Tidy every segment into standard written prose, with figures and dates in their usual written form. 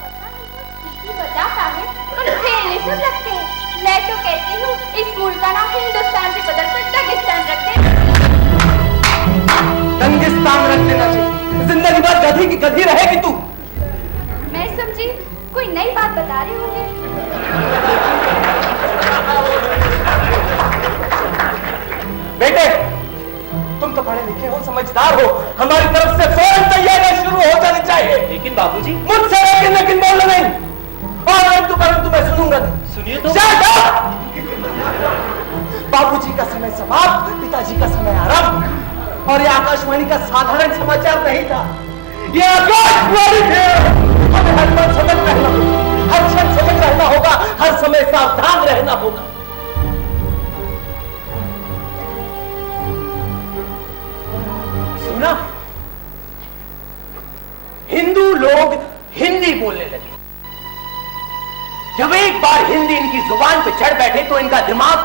पता नहीं तो सीटी बजाता है और खेलने सब लगते हैं। मैं तो कहती हूँ इस मुल्क का नाम हिंदुस्तान से बदलकर दगिस्तान रख दे। दंगिस्तान रख देना चाहिए। जिंदगी भर गधी की गधी रहेगी तू। मैं समझी कोई नई बात बता रहे होंगे। बेटे, तुम तो पढ़े लिखे हो, समझदार हो, हमारी तरफ से फौरन तैयारियां शुरू हो जानी चाहिए। लेकिन बाबूजी, मुझसे लेकिन बोलना नहीं, और परंतु मैं सुनूंगा नहीं। सुनिए तो। बाबूजी का समय समाप्त, पिताजी का समय आरंभ। और ये आकाशवाणी का साधारण समाचार नहीं था, ये आकाशवाणी थे। हमें हर पल सतर्क रहना होगा, हर क्षण सजग रहना होगा, हर समय सावधान रहना होगा। सुना, हिंदू लोग हिंदी बोलने लगे। जब एक बार हिंदी इनकी जुबान पे चढ़ बैठे तो इनका दिमाग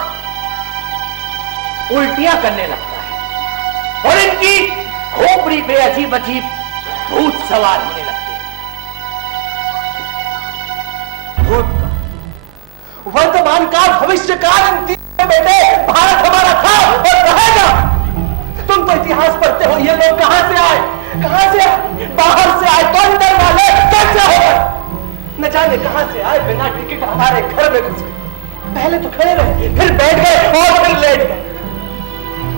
उल्टियां करने लगता है और इनकी खोपड़ी पे अजीब अजीब भूत सवार होने लगते हैं। भूतकाल, वर्तमान काल, भविष्य काल, इन तीनों बेटे भारत हमारा था और रहेगा। तुम तो इतिहास पढ़ते हो, ये लोग कहां से आए, कहां से आए? बाहर से आए तो अंदर वाले कैसे हो गए? न जाने कहां से आए, बिना टिकट हमारे घर में घुस गए। पहले तो खड़े रहे, फिर बैठ गए और फिर लेट गए।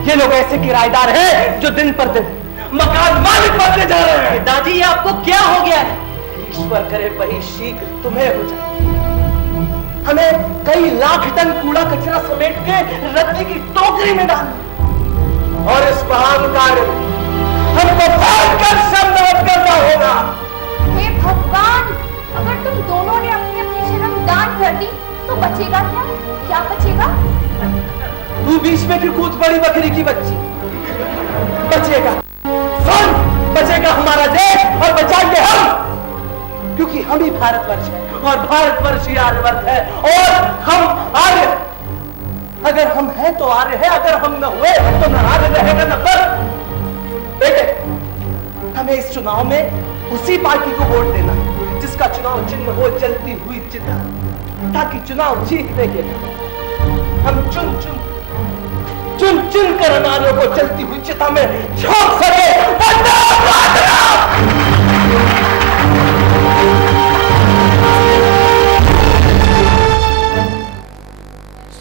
ये लोग ऐसे किराएदार हैं जो दिन पर दिन मकान मालिक बनने जा रहे हैं। दादी, ये आपको क्या हो गया है? ईश्वर करे वही शीघ्र तुम्हें हो जाए। हमें कई लाख टन कूड़ा कचरा समेट के रत्ती की टोकरी में डालना और इस महान कार्य में हमको भयंकर श्रम करना होगा। हे भगवान, अगर तुम दोनों ने अपनी अपनी शर्म दान कर दी तो बचेगा क्या? क्या बचेगा? तू बीच में क्यों कूद पड़ी बकरी की बच्ची? बचेगा, सुन, बचेगा हमारा देश और बचाएंगे हम, क्योंकि हम ही भारतवर्ष है और भारतवर्ष ही आर्यवर्त है और हम आर्य। अगर हम हैं तो आर्य है, अगर हम न हुए तो न आर्य रहेगा न पर। बेटे, हमें इस चुनाव में उसी पार्टी को वोट देना है जिसका चुनाव चिन्ह हो जलती हुई चिता, ताकि चुनाव जीतने के लिए हम चुन कर अनारों को जलती हुई चिता में झोंक सके।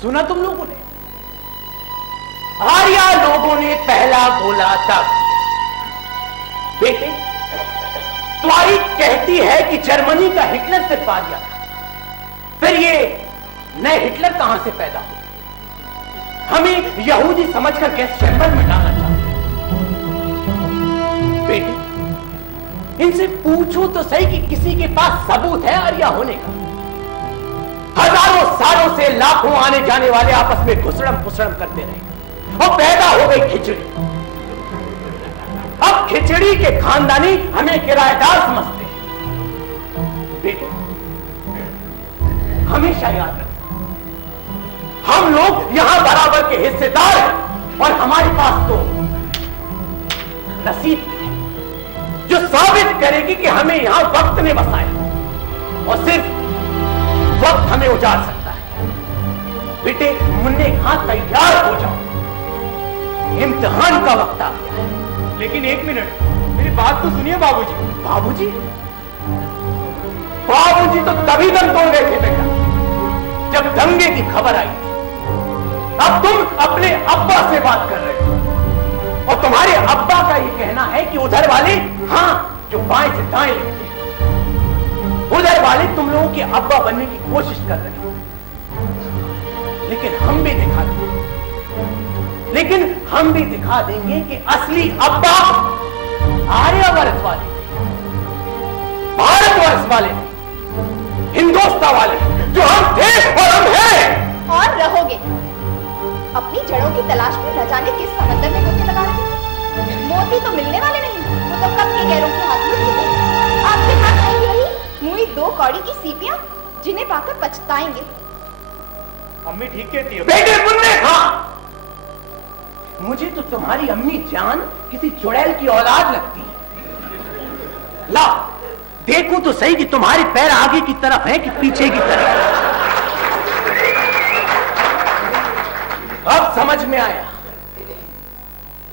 सुना तुम लोगों ने? आर्या लोगों ने पहला गोला दाग दिया। बेटे, तुम्हारी कहती है कि जर्मनी का हिटलर सिर्फ आर्या था, फिर ये नए हिटलर कहां से पैदा हुए? हमें यहूदी समझकर गैस चैम्बर में डालना चाहते। बेटे, इनसे पूछो तो सही कि किसी के पास सबूत है आर्या होने का? हजारों सालों से लाखों आने जाने वाले आपस में घुसड़म फुसड़म करते रहे और पैदा हो गई खिचड़ी। अब खिचड़ी के खानदानी हमें किराएदार समझते हैं। बेटे, हमेशा याद रखो, हम लोग यहां बराबर के हिस्सेदार हैं और हमारे पास तो रसीद है जो साबित करेगी कि हमें यहां वक्त ने बसाया और सिर्फ वक्त हमें उजाड़ सकता है। बेटे, मुन्ने हाथ तैयार हो जाओ, इम्तिहान का वक्त आ गया है। लेकिन एक मिनट, मेरी बात तो सुनिए बाबूजी। बाबूजी? बाबूजी तो तभी दम तोड़ गए थे बेटा जब दंगे की खबर आई। अब तुम अपने अब्बा से बात कर रहे हो और तुम्हारे अब्बा का ये कहना है कि उधर वाले, हाँ, जो बाएं से दाएं लिखते हैं, उधर वाले तुम लोगों के अब्बा बनने की कोशिश कर रहे हैं। लेकिन हम भी दिखा देंगे कि असली अब्बा आर्यवर्त वाले, भारतवर्ष वाले, हिंदुस्तान वाले, जो हम थे और हम हैं और रहोगे। अपनी जड़ों की तलाश में न जाने किस समंदर में गोते लगा रहे हैं। मोती तो मिलने वाले नहीं, वो तो कब के गैरों के हाथ में चुके। आपके हाथ आएंगी वही मुई 2 कौड़ी की सीपियां जिन्हें पाकर पछताएंगे। अम्मी ठीक कहती है। बेटे मुन्ने, हाँ, मुझे तो तुम्हारी अम्मी जान किसी चुड़ैल की औलाद लगती है। ला देखूं तो सही कि तुम्हारे पैर आगे की तरफ हैं कि पीछे की तरफ। अब समझ में आया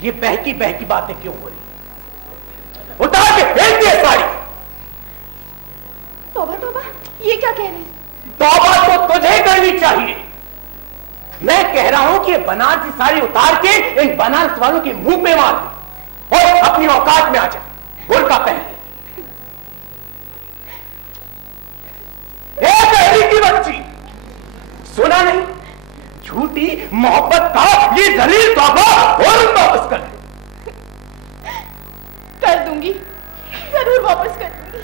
ये बहकी बहकी बातें क्यों हो रही। उतार के फेंक दिए साड़ी। तौबा तौबा, ये क्या कह रहे हैं? तौबा तो तुझे करनी चाहिए। मैं कह रहा हूं कि बनारसी साड़ी उतार के इन बनारस वालों के मुंह पे मार दे और अपनी औकात में आ जा। बुर्का पहन ले की बच्ची, सुना नहीं? झूठी मोहब्बत का ये जलील तोहफा और वापस कर दूंगी, जरूर वापस कर दूंगी।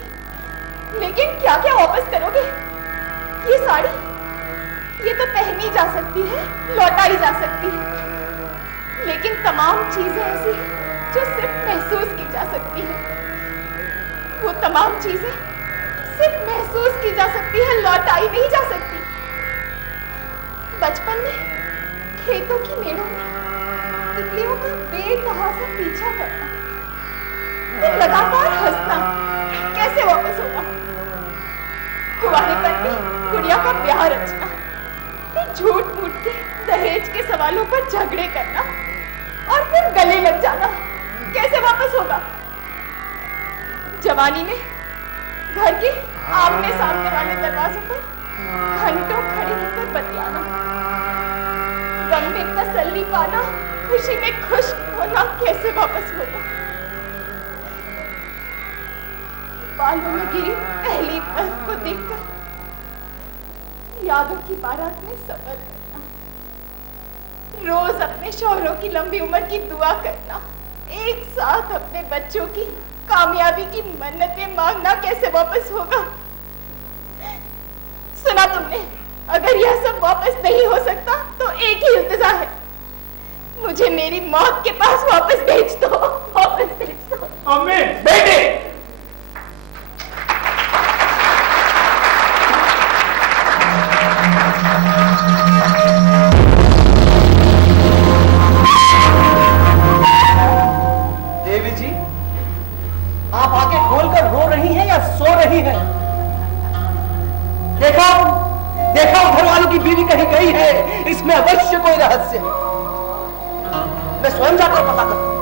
लेकिन क्या क्या वापस करोगे? ये साड़ी, ये तो पहनी जा सकती है, लौटाई जा सकती है, लेकिन तमाम चीजें ऐसी हैं जो सिर्फ महसूस की जा सकती है। वो तमाम चीजें सिर्फ महसूस की जा सकती है, लौटाई नहीं जा सकती। बचपन में खेतों की मेड़ों में तितलियों का बेतहासा पीछा करना, फिर लगातार हंसना, कैसे वापस होगा? कुंवारेपन में गुड़िया का ब्याह रचना, फिर झूठ मूठ के दहेज के सवालों पर झगड़े करना और फिर गले लग जाना, कैसे वापस होगा? जवानी में घर के आमने सामने वाले दरवाजों पर घंटों खड़े रहकर बतियाना, गम में तसल्ली पाना, खुशी में खुश होना, कैसे वापस होगा? बालों में गिरी पहली बर्फ को देखकर यादों की बारात में सफर करना, रोज अपने शौहरों की लंबी उम्र की दुआ करना, एक साथ अपने बच्चों की कामयाबी की मन्नतें मांगना, कैसे वापस होगा? सुना तुमने? अगर यह सब वापस नहीं हो सकता तो एक ही इल्तिजा है, मुझे मेरी मौत के पास वापस भेज दो, वापस भेज दो। अम्मी, बेटे, देवी जी, आप आंखें खोलकर रो रही हैं या सो रही हैं? देखा उधर वालों की बीवी कहीं गई है, इसमें अवश्य कोई रहस्य है। मैं स्वयं जाकर पता करता हूं।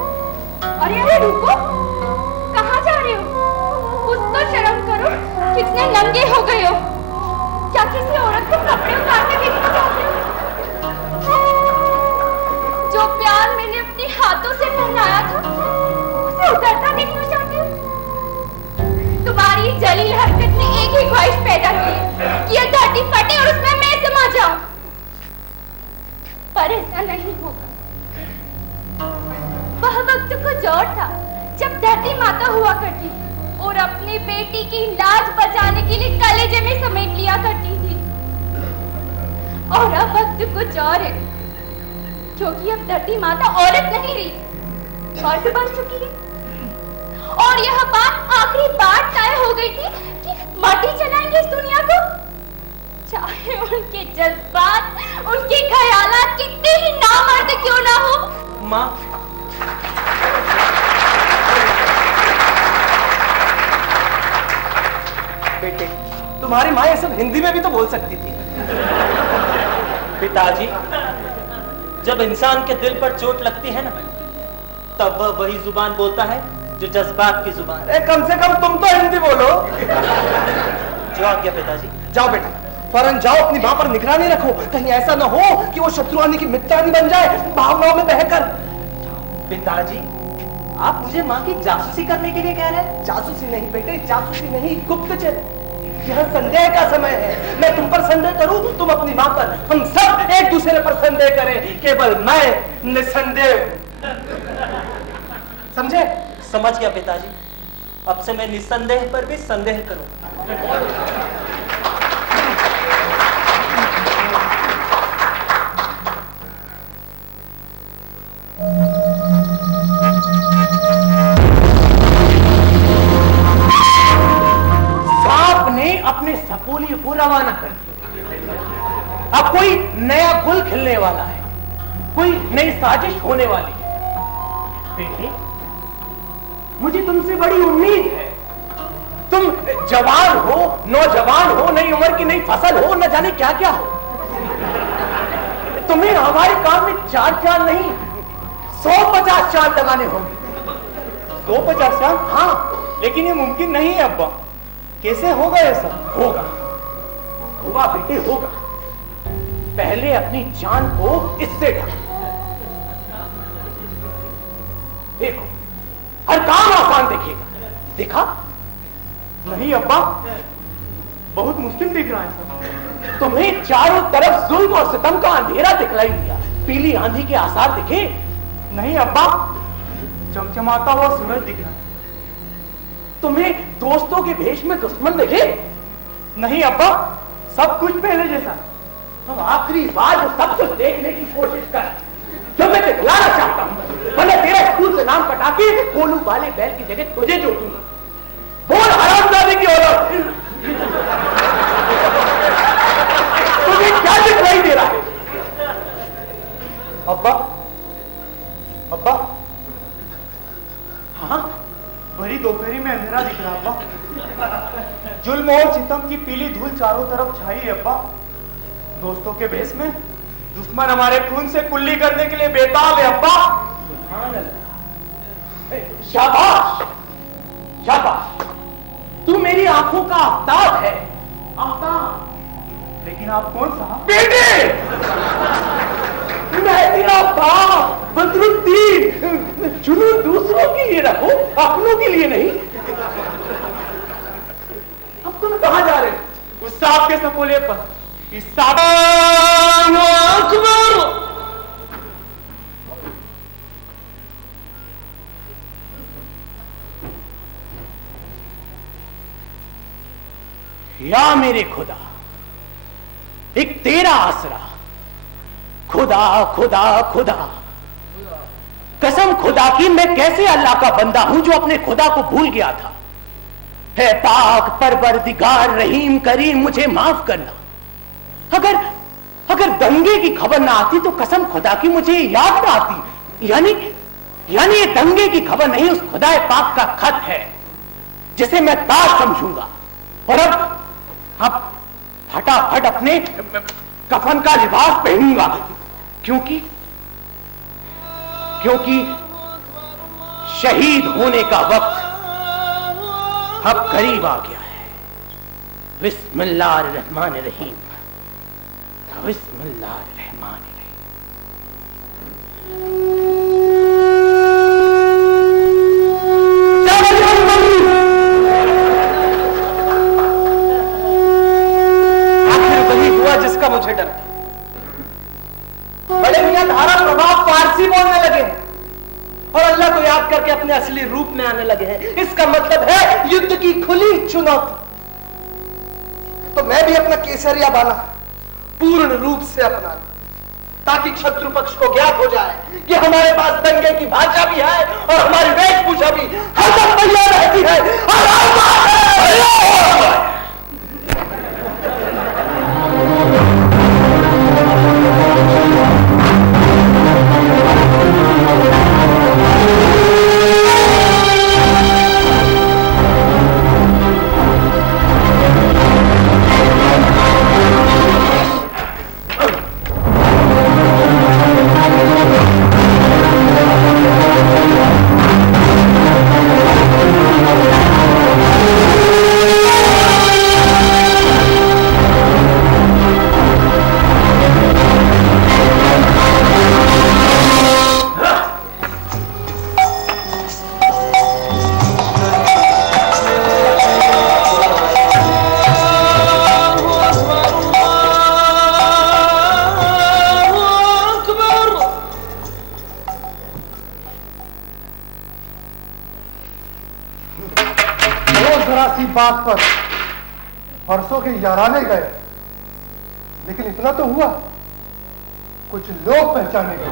अरे रुको, कहाँ जा रहे हो? कुछ तो शर्म करो, कितने नंगे हो गए हो। क्या किसी औरत को कपड़े उतार के देखना चाहते हो? जो प्यार मैंने अपने हाथों से पहनाया था, उसे उतरता देखना चाहते हो? तुम्हारी जलील हरकत ने एक ही ख्वाहिश पैदा की कि यह धरती फटे और उसमें मैं समा जाऊं, पर ऐसा नहीं होगा। वह वक्त कुछ और था जब धरती माता हुआ करती और अपनी बेटी की लाज बचाने के लिए कलेजे में समेट लिया करती थी, और अब वक्त कुछ और है, क्योंकि अब धरती माता औरत नहीं रही, मर्द बन चुकी है। और यह बात आखिरी बार तय हो गई थी कि माटी चलाएंगे इस दुनिया को, चाहे उनके जज्बात, उनके ख्यालात कितने ही नामर्द क्यों ना हो। माँ, बेटे, तुम्हारी माँ ये सब हिंदी में भी तो बोल सकती थी। पिताजी, जब इंसान के दिल पर चोट लगती है ना, तब वह वही जुबान बोलता है जो जज्बात की जुबान है। कम से कम तुम तो हिंदी बोलो। जो आज्ञा पिताजी। जाओ बेटा, फौरन जाओ, अपनी माँ पर निगरानी रखो, कहीं ऐसा ना हो कि वो शत्रुआनी की मित्रानी बन जाए भावनाओं में बहकर। पिताजी, आप मुझे माँ की जासूसी करने के लिए कह रहे हैं? जासूसी नहीं बेटे, जासूसी नहीं, गुप्तचर। यह संदेह का समय है। मैं तुम पर संदेह करूं, तुम अपनी माँ पर, हम सब एक दूसरे पर संदेह करें, केवल मैं निसंदेह। समझे? समझ गया पिताजी। अब से मैं निसंदेह पर भी संदेह करूं। सांप ने अपने सपोलियों को रवाना कर दिया। अब कोई नया गुल खिलने वाला है, कोई नई साजिश होने वाली है। बेटे, मुझे तुमसे बड़ी उम्मीद है। तुम जवान हो, नौजवान हो, नई उम्र की नई फसल हो, न जाने क्या क्या हो। तुम्हें हमारे काम में 4 चांद नहीं 150 चांद लगाने होंगे। 150 चांद? हाँ, लेकिन ये मुमकिन नहीं है अब्बा। कैसे होगा ऐसा? होगा होगा बेटे, होगा। पहले अपनी जान को इससे ढक। देखो, हर काम आसान दिखेगा। देखा? नहीं अब्बा, बहुत मुश्किल दिख रहा है सब। तुम्हें चारों तरफ जुल्म और सितम का अंधेरा दिखलाई दिया, पीली आंधी के आसार दिखे? नहीं अब्बा, चमचमाता हुआ सूरज दिख रहा है। तुम्हें दोस्तों के भेष में दुश्मन दिखे? नहीं अब्बा, सब कुछ पहले जैसा। हम आखिरी बार जो सब कुछ देखने की कोशिश कर, जो मैं दिखलाना चाहता हूं, मैंने तेरा स्कूल से नाम कटा के कोलू वाले बैल की जगह तुझे जोड़ूंगा। बोल हरामजादे की औलाद, तुम्हें क्या दिखलाई दे रहा है? अब्बा, अब्बा, हाँ, भरी दोपहरी में अंधेरा दिख रहा है अब्बा। जुल्म और सितम की पीली धूल चारों तरफ छाई है अब्बा। दोस्तों के भेष में दुश्मन हमारे खून से कुल्ली करने के लिए बेताब है अब्बा। शाबाश, शाबाश, तू मेरी आंखों का आफ्ताब है, आफ्ताब। लेकिन आप कौन सा? बेटे, मैं तेरा बाप बदरुद्दीन। जुनून दूसरों के लिए रखो, अपनों के लिए नहीं। अब तुम कहां जा रहे हो? उस सांप के सपोले पर। इस सांप अकबर, या मेरे खुदा, एक तेरा आसरा। खुदा खुदा खुदा, कसम खुदा की, मैं कैसे अल्लाह का बंदा हूं जो अपने खुदा को भूल गया था। है पाक परवरदिगार रहीम करीम, मुझे माफ करना। अगर दंगे की खबर ना आती तो कसम खुदा की मुझे याद ना आती। यानी ये दंगे की खबर नहीं, उस खुदा पाक का खत है जिसे मैं ताज समझूंगा। और अब फटाफट अपने कफन का लिबास पहनूंगा, क्योंकि शहीद होने का वक्त अब करीब आ गया है। बिस्मिल्लाहिर्रहमानिर्रहीम, बिस्मिल्लाहिर्रहमानिर्रहीम। आखिर वही हुआ जिसका मुझे डर था। बड़े मियां धारा प्रभाव फारसी बोलने लगे हैं और अल्लाह को याद करके अपने असली रूप में आने लगे हैं। इसका मतलब है युद्ध की खुली चुनौती। तो मैं भी अपना केसरिया बाना पूर्ण रूप से अपना लूं, ताकि शत्रु पक्ष को ज्ञात हो जाए कि हमारे पास दंगे की भाषा भी है और हमारी वेशभूषा भी हरदम तैयार रहती है। बात पर परसों के याराने गए, लेकिन इतना तो हुआ, कुछ लोग पहचाने गए।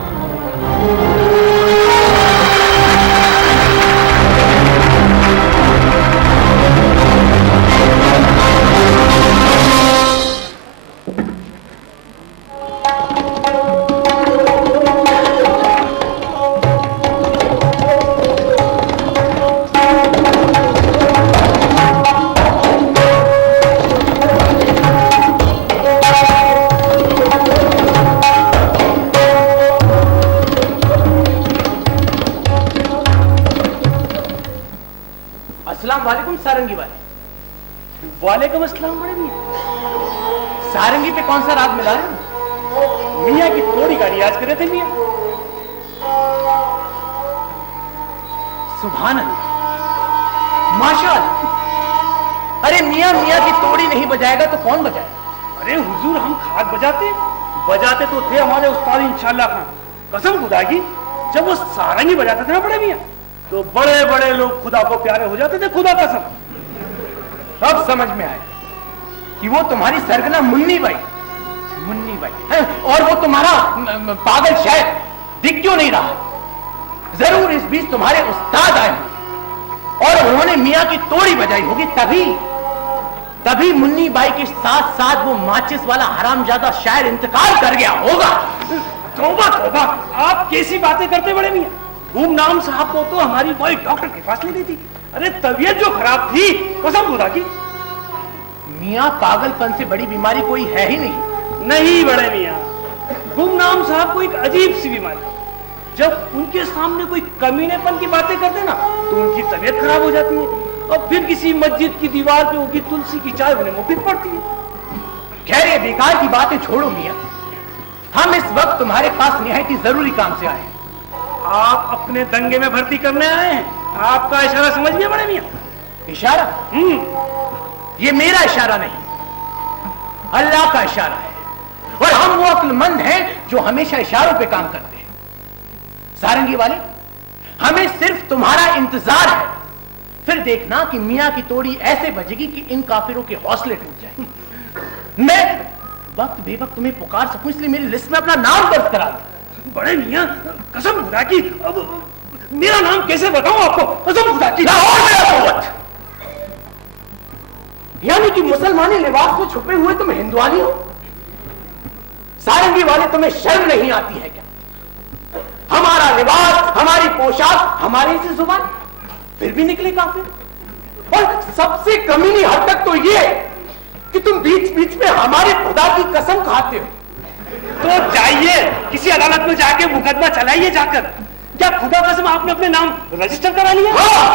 अस्सलाम वालेकुम सारंगी वाले। वालेकुम अस्सलाम बड़े मियां। सारंगी पे कौन सा राग मिला है? मियां की तोड़ी का रियाज कर रहे थे मियां। सुभान अल्लाह, माशाअल्लाह। अरे मियां की तोड़ी नहीं बजाएगा तो कौन बजाएगा? अरे हुजूर, हम खाक बजाते तो थे हमारे उस्ताद इंशाअल्लाह खान। कसम खुदा की, जब वो सारंगी बजाते थे ना बड़े मियां, तो बड़े बड़े लोग खुदा को प्यारे हो जाते थे। खुदा कसम। अब समझ में आया कि वो तुम्हारी सरगना मुन्नी बाई है, और वो तुम्हारा पागल शायर दिख क्यों नहीं रहा? जरूर इस बीच तुम्हारे उस्ताद आए और उन्होंने मियां की तोड़ी बजाई होगी, तभी मुन्नी बाई के साथ साथ वो माचिस वाला हरामजादा शायर इंतकाल कर गया होगा। तौबा तौबा, आप कैसी बातें करते बड़े मियां? गुमनाम साहब को तो हमारी वाइफ डॉक्टर के पास ले गई थी। अरे तबीयत जो खराब थी, कसम खुदा की। मियां पागलपन से बड़ी बीमारी कोई है ही नहीं बड़े मियां, गुमनाम साहब को एक अजीब सी बीमारी। जब उनके सामने कोई कमीनेपन की बातें करते ना, तो उनकी तबीयत खराब हो जाती है, और फिर किसी मस्जिद की दीवार पे उनकी तुलसी की चाय उन्हें मुफीद पड़ती है। खैर, ये बेकार की बातें छोड़ो मियां, हम इस वक्त तुम्हारे पास निहायत ही जरूरी काम से आए हैं। आप अपने दंगे में भर्ती करने आए हैं? आपका इशारा समझ गया बड़े मियां? इशारा? ये मेरा इशारा नहीं, अल्लाह का इशारा है, और हम वो अक्लमंद हैं जो हमेशा इशारों पे काम करते हैं। सारंगी वाले, हमें सिर्फ तुम्हारा इंतजार है, फिर देखना कि मियां की तोड़ी ऐसे बजेगी कि इन काफिरों के हौसले टूट जाएंगे। मैं वक्त बेवक्त तुम्हें पुकार सकूं, इसलिए मेरी लिस्ट में अपना नाम दर्ज करा दो। बड़े मियां, कसम खुदा की, अब मेरा नाम कैसे बताऊं आपको? कसम खुदा की। लाहौर मेरा कुव्वत। यानी कि मुसलमानी लिबास में छुपे हुए तुम हिंदुआनी हो? सारंगी वाले, तुम्हें शर्म नहीं आती है क्या? हमारा लिबास, हमारी पोशाक, हमारी सी जुबान, फिर भी निकले काफिर। और सबसे कमीनी हरकत तो ये कि तुम बीच बीच में हमारे खुदा की कसम खाते हो। तो जाइए, किसी अदालत में जाके मुकदमा चलाइए जाकर। क्या खुदा कसम आपने अपने नाम रजिस्टर करा लिया? हाँ,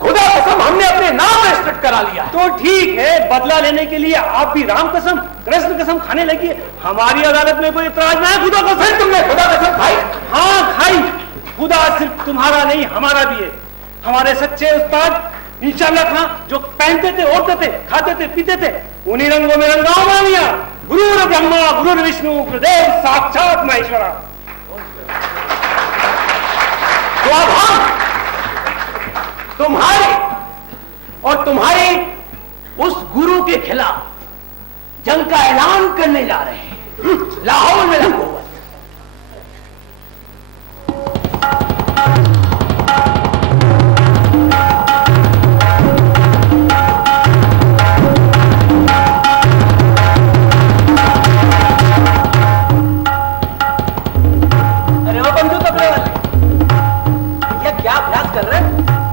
खुदा कसम हमने अपने नाम रजिस्टर करा लिया। तो ठीक है, बदला लेने के लिए आप भी राम कसम, कृष्ण कसम खाने लगी। हमारी अदालत में कोई इतराज ना है। खुदा कसम। तुमने खुदा कसम खाई? हाँ खाई। खुदा सिर्फ तुम्हारा नहीं, हमारा भी है। हमारे सच्चे उस्ताद इंशाअल्लाह खां, जो पहनते थे, ओढ़ते थे, खाते थे, पीते थे, उन्हीं रंगों में रंगाओ मानिया। गुरु ब्रह्मा, गुरु विष्णु, गुरुदेव साक्षात महेश्वरा। तो अब हम तुम्हारे और तुम्हारे उस गुरु के खिलाफ जंग का ऐलान करने जा रहे हैं। लाहौर में लंगोवत।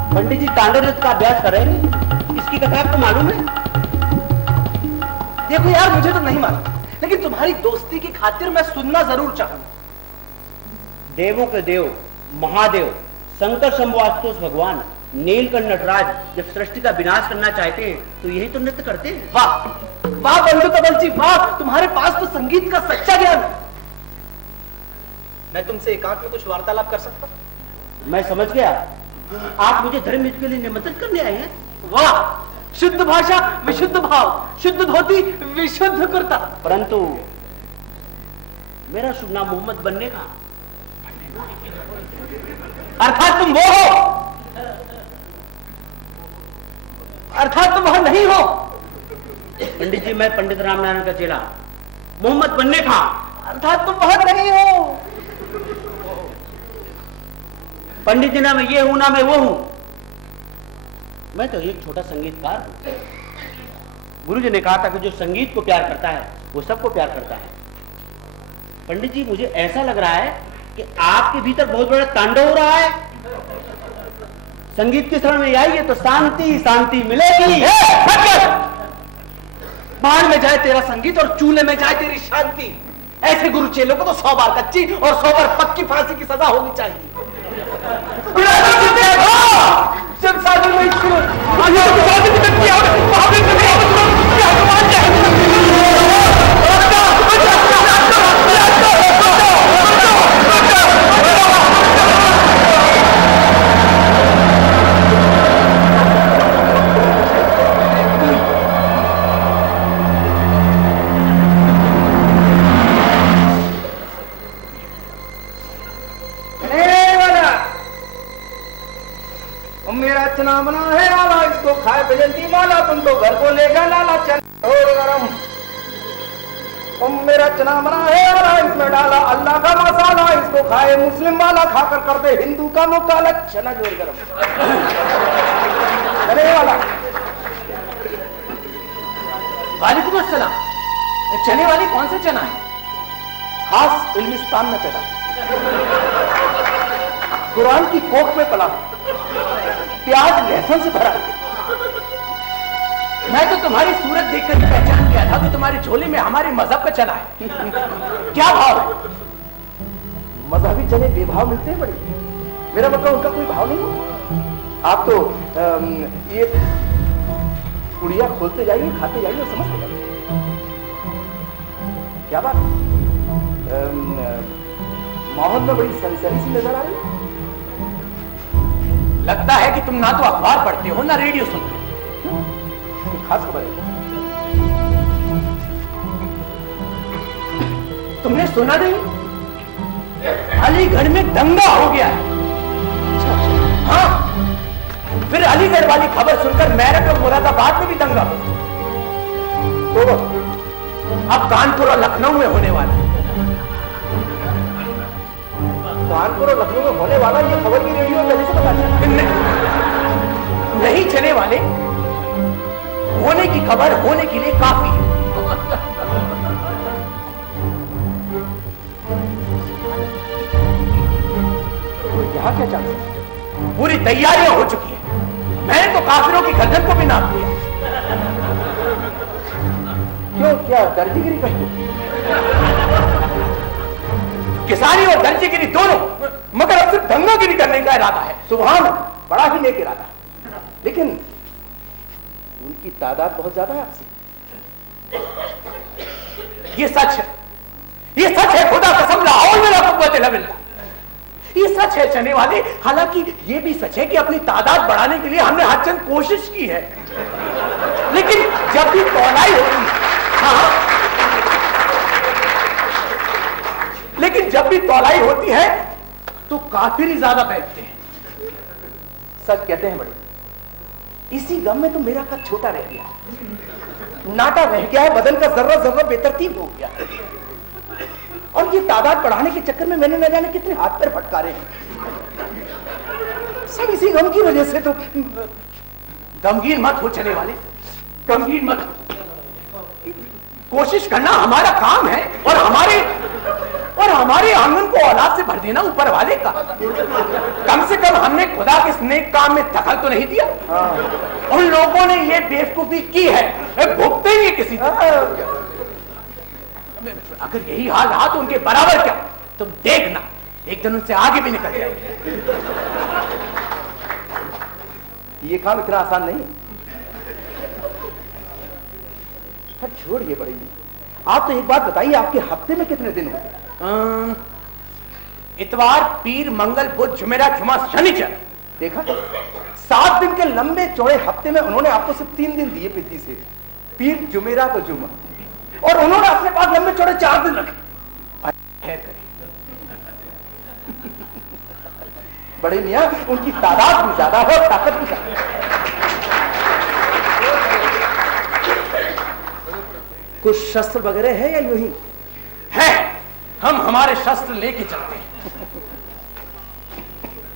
पंडित जी तांडव नृत्य का अभ्यास कर रहे हैं। इसकी कथा आपको मालूम है? देखो यार, मुझे तो नहीं मालूम, लेकिन तुम्हारी दोस्ती की खातिर मैं सुनना जरूर चाहूंगा। देवों के देव महादेव शंकर शंभु आशुतोष भगवान नीलकंठ नटराज जब सृष्टि का विनाश करना चाहते हैं तो यही तो नृत्य करते हैं। वाह वाह बंधु कमल जी, वाह, तुम्हारे पास तो संगीत का सच्चा ज्ञान है। मैं तुमसे एकांत में कुछ वार्तालाप कर सकता हूं? मैं समझ गया, आप मुझे धर्म युद्ध के लिए निमंत्रित करने आए हैं। वाह, शुद्ध भाषा, विशुद्ध भाव, शुद्ध धोती, विशुद्ध कुर्ता। परंतु मेरा शुभ नाम मोहम्मद बनने का। अर्थात तुम वो हो, अर्थात तुम वह नहीं हो। पंडित जी, मैं पंडित रामनारायण का चेला मोहम्मद बनने का। अर्थात तुम वह नहीं हो। पंडित जी, ना मैं ये हूं ना मैं वो हूं, मैं तो एक छोटा संगीतकार हूं। गुरु जी ने कहा था कि जो संगीत को प्यार करता है वो सबको प्यार करता है। पंडित जी, मुझे ऐसा लग रहा है कि आपके भीतर बहुत बड़ा तांडव हो रहा है। संगीत के शरण में आइए तो शांति शांति मिलेगी। बाढ़ में जाए तेरा संगीत और चूल्हे में जाए तेरी शांति। ऐसे गुरु चेलों को तो 100 बार कच्ची और 100 बार पक्की फांसी की सजा होनी चाहिए। जब साधन में मेरा चना बना है आला, इसको खाए बजंती माला, तुम तो घर को ले जा लाला चना और गरम। मेरा चना बना है आला, इसमें डाला अल्लाह का मसाला, इसको खाए मुस्लिम वाला, खाकर कर दे हिंदू का मुकाला, चना जोर गरम। चने वाला। वालेकुम अस्सलाम। चने वाली कौन सा चना है? खास इल्मिस्तान में पैदा, कुरान की कोख में पला, प्याज लहसुन से भरा। मैं तो तुम्हारी सूरत देखकर ही पहचान गया था कि तुम्हारे झोले में हमारे मजहब का चना है। क्या भाव है? मजहबी चने बेभाव मिलते हैं बड़ी, मेरा मतलब उनका कोई भाव नहीं हो। आप तो ये पुड़िया खोलते जाइए, खाते जाइए और समझते जाइए। क्या बात, माहौल में बड़ी सनसनी सी नजर आ रही है। लगता है कि तुम ना तो अखबार पढ़ते हो ना रेडियो सुनते हो। खास खबर है, तुमने सुना नहीं? अलीगढ़ में दंगा हो गया है। हाँ, फिर अलीगढ़ वाली खबर सुनकर मेरठ और मुरादाबाद में भी दंगा हो। तो अब कानपुर और लखनऊ में होने वाला है। कानपुर और लखनऊ में होने वाला, ये खबर भी रेडियो में पहले से पता चला? नहीं चने वाले, होने की खबर होने के लिए काफी है। तो यहाँ क्या चांस है? पूरी तैयारियां हो चुकी है। मैंने तो काफिरों की गर्दन को भी नाप दिया। क्यों, क्या दर्जीगिरी करते? किसानी और दर्जीगिरी दोनों, मगर अब सिर्फ दंगागिरी करने का इरादा है। सुभान, बड़ा ही नेक इरादा, लेकिन उनकी तादाद बहुत ज्यादा है आपसे। ये सच है, ये सच है, खुदा कसम ला हौल वला कुव्वत इल्ला बिल्लाह। ये सच है चने वाले। हालांकि ये भी सच है कि अपनी तादाद बढ़ाने के लिए हमने हर चंद कोशिश की है, लेकिन जब भी तौलाई होती है, हाँ, लेकिन जब भी तौलाई होती है तो काफिर ही ज्यादा बैठते हैं। सच कहते हैं बड़े, इसी गम में तो मेरा कद छोटा रह गया, नाटा रह गया है, बदन का जर्रा जर्रा बेतरतीब हो गया। और ये तादाद बढ़ाने के चक्कर में मैंने न जाने कितने हाथ पैर फटकारे हैं। सब इसी गम की वजह से तो। गमगीन मत हो चने वाले, गमगीन मत हो। कोशिश करना हमारा काम है, और हमारे आंगन को औलाद से भर देना ऊपर वाले का। कम से कम हमने खुदा के नेक काम में दखल तो नहीं दिया। उन लोगों ने ये बेवकूफी की है, भुगतेंगे किसी तरह। अगर यही हाल रहा तो उनके बराबर क्या, तुम देखना एक दिन उनसे आगे भी निकल जाएंगे। ये काम इतना आसान नहीं है। छोड़िए बड़ी, आप तो एक बात बताइए, आपके हफ्ते में कितने दिन होते हैं? इतवार, पीर, मंगल, बुध, जुमेरात, जुमा, शनिचर। देखा, 7 दिन के लंबे चौड़े हफ्ते में उन्होंने आपको सिर्फ 3 दिन दिए पिद्दी से, पीर, जुमेरात और जुमा, और उन्होंने अपने पास लंबे चौड़े 4 दिन रखे। खैर करें। बड़े मियां, उनकी तादाद भी ज्यादा है और ताकत भी ज्यादा है। कुछ शस्त्र वगैरह है या यूं ही है? हम हमारे शस्त्र लेके चलते हैं।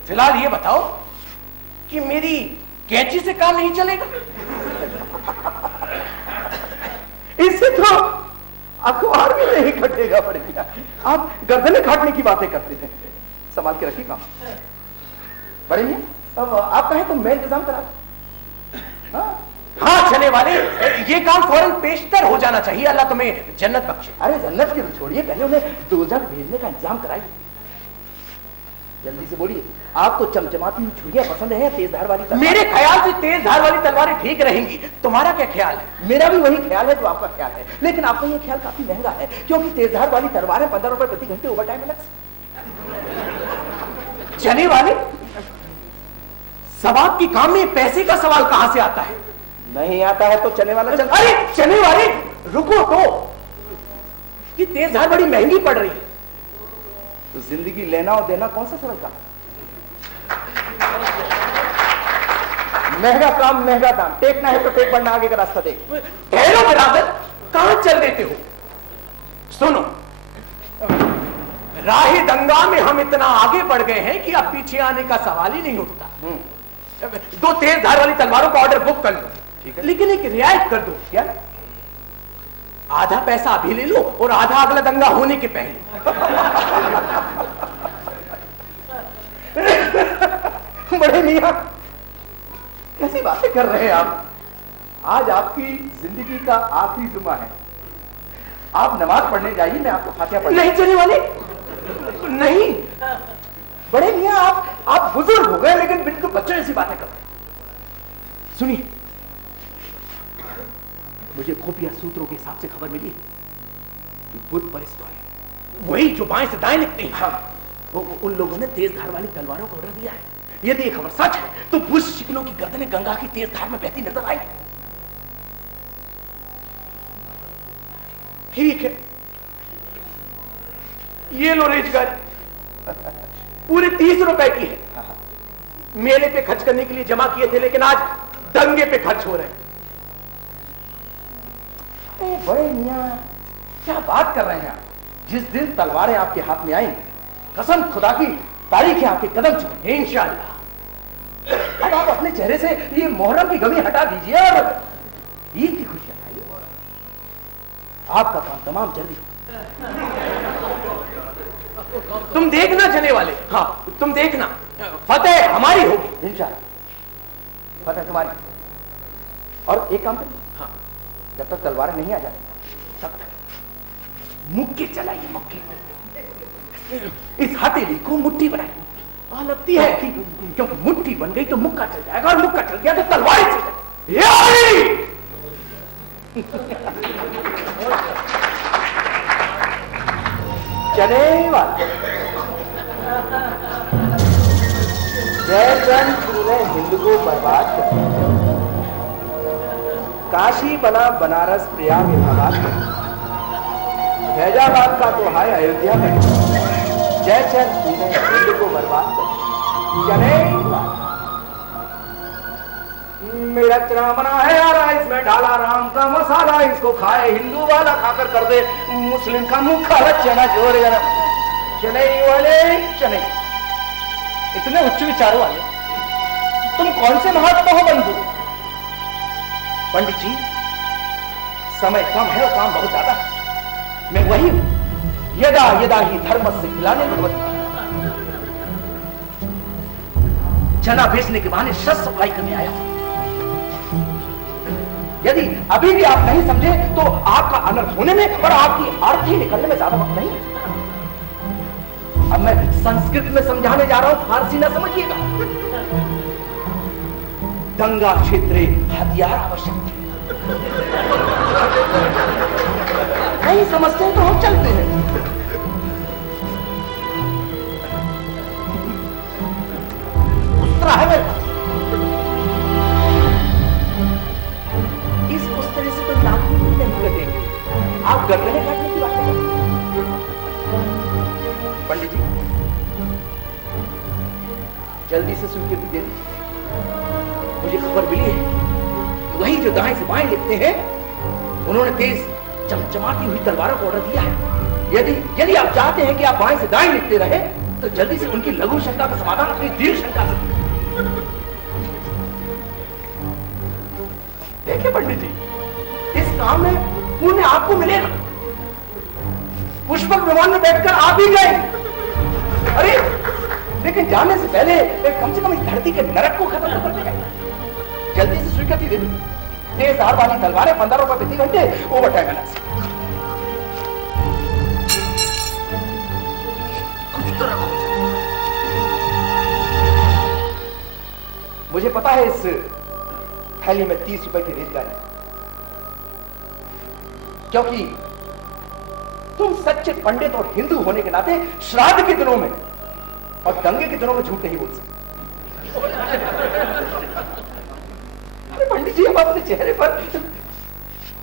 फिलहाल ये बताओ कि मेरी कैंची से काम नहीं चलेगा? इससे तो अखबार भी नहीं कटेगा। बड़े मियां, आप गर्दने काटने की बातें करते थे। संभाल के रखिए काम। बड़े मियां, अब आप कहें तो मैं इंतजाम करा। हाँ चले वाले, ये काम फौरन पेशतर हो जाना चाहिए। अल्लाह तुम्हें जन्नत बख्शे। अरे जन्नत की तो छोड़िए, पहले उन्हें दोजख भेजने का इंतजाम कराइए। जल्दी से बोलिए, आपको चमचमाती हुई छुरियां पसंद है या तेज धार वाली तलवार? मेरे ख्याल से तेज धार वाली तलवारें ठीक रहेंगी। तुम्हारा क्या ख्याल है? मेरा भी वही ख्याल है जो आपका ख्याल है, लेकिन आपका ये ख्याल काफी महंगा है, क्योंकि तेज धार वाली तलवारें 15 रुपए प्रति घंटे ओवर टाइम अलग से। चने वाले, सवाब की काम में पैसे का सवाल कहां से आता है? नहीं आता है तो चने वाला चल। अरे चने वाले, रुको तो, ये तेज धार बड़ी महंगी पड़ रही है। तो जिंदगी लेना और देना कौन सा सरल काम? महंगा काम महंगा दाम, टेकना है तो टेक, बढ़ना आगे का रास्ता देख। ठहरो बिरादर, कहां चल देते हो? सुनो, राह दंगा में हम इतना आगे बढ़ गए हैं कि अब पीछे आने का सवाल ही नहीं उठता। 2 तेज धार वाली तलवारों का ऑर्डर बुक कर लो, ठीक है, लेकिन एक रियायत कर दो। क्या? आधा पैसा अभी ले लो और आधा अगला दंगा होने के पहले। बड़े मियां, कैसी बातें कर रहे हैं आप? आज आपकी जिंदगी का आखिरी जुमा है, आप नमाज पढ़ने जाइए, मैं आपको फातिहा पढ़। नहीं चने वाले, नहीं। बड़े मियां, आप बुजुर्ग हो गए लेकिन बिल्कुल बच्चों जैसी बातें कर रहे हैं। सुनिए, मुझे खुफिया सूत्रों के हिसाब से खबर मिली कि बुद्ध परिस्तों ने, वही जो बाएं से दाएं लिखते हैं, हाँ, उन लोगों ने तेज धार वाली तलवारों को ऑर्डर दिया है। यदि ये खबर सच है तो बुद्ध शिकलों की गर्दनें गंगा की तेज धार में बहती नजर आई। ठीक है, ये लो रेजगारी, पूरे 30 रुपए की है। मेले पे खर्च करने के लिए जमा किए थे, लेकिन आज दंगे पे खर्च हो रहे हैं। बड़े मियां, क्या बात कर रहे हैं आप? जिस दिन तलवारें आपके हाथ में आई, कसम खुदा की, तारीखें आपके कदम चुके। इंशाअल्लाह। अब आप अपने चेहरे से ये मोहर्रम की गमी हटा दीजिए और ईद की खुशियां लाइए। आपका काम तमाम जल्दी हो। तुम देखना चने वाले, हाँ तुम देखना, फतेह हमारी होगी इंशाअल्लाह, फतेह तुम्हारी। और एक काम करिए, हाँ, जब तक तलवारें नहीं आ जाती तब तक मुक्के चलाइए, मुक्के। इस हथेली को मुट्ठी बनाइए। लगती है कि क्योंकि मुट्ठी बन गई तो मुक्का चल जाएगा, और मुक्का चल गया तो तलवार चल जाएगी। चले वाला जयचंद तूने हिंद को बर्बाद कर दिया, काशी बना बनारस प्रयाग इलाहाबाद में, फैजाबाद का तो हाय अयोध्या में। जयचंद तूने हिंद को बर्बाद कर दिया। चले मेरा चना बना है यार, इसमें डाला राम का मसाला, इसको खाए हिंदू वाला, खाकर कर दे मुस्लिम का मुंह काला। चना जोर चने वाले, चने इतने उच्च विचारों वाले तुम कौन से महात्मा हो बंधु? पंडित जी, समय कम है और काम बहुत ज्यादा है। मैं वही हूं, यदा यदा ही धर्म से खिलाने भगवती। चना बेचने के बहाने शस्त्र सप्लाई करने आया हूं। यदि अभी भी आप नहीं समझे तो आपका अनर्थ होने में और आपकी आरती निकलने में ज्यादा वक्त नहीं है। अब मैं संस्कृत में समझाने जा रहा हूं, फारसी ना समझिएगा। दंगा क्षेत्रे हथियार आवश्यक है। नहीं समझते तो हम चलते हैं। उस्तरा है मेरे पास, इस उस्तरे से तो लाखों रुपए नहीं कटेंगे। आप गर्दनें काटने की बात करें। पंडित जी, जल्दी से स्वीकृति दे दीजिए। मुझे खबर मिली है कि वही जो दाएं से बाएं लिखते हैं, उन्होंने तेज चमचमाती हुई तलवारों को ऑर्डर दिया है। यदि आप चाहते हैं कि आप बाएं से दाएं लिखते रहे तो जल्दी से उनकी लघु शंका का समाधान अपनी दीर्घ शंका से। देखिए पंडित जी, इस काम में पुण्य आपको मिलेगा। पुष्पक विमान में बैठकर आप ही गए, अरे लेकिन जाने से पहले कम से कम इस धरती के नरक को खत्म कर देगा। जल्दी से स्वीकृति दे दीजिए। तेज धार वाली तलवारें 15 रुपए प्रति घंटे ओवर टाइम अलग से। कुछ तो रखो। मुझे पता है इस थैली में 30 रुपए की रेत डाली, क्योंकि तुम सच्चे पंडित और हिंदू होने के नाते श्राद्ध के दिनों में और दंगे के दिनों में झूठ नहीं बोल सकते। अरे पंडित जी, अब अपने चेहरे पर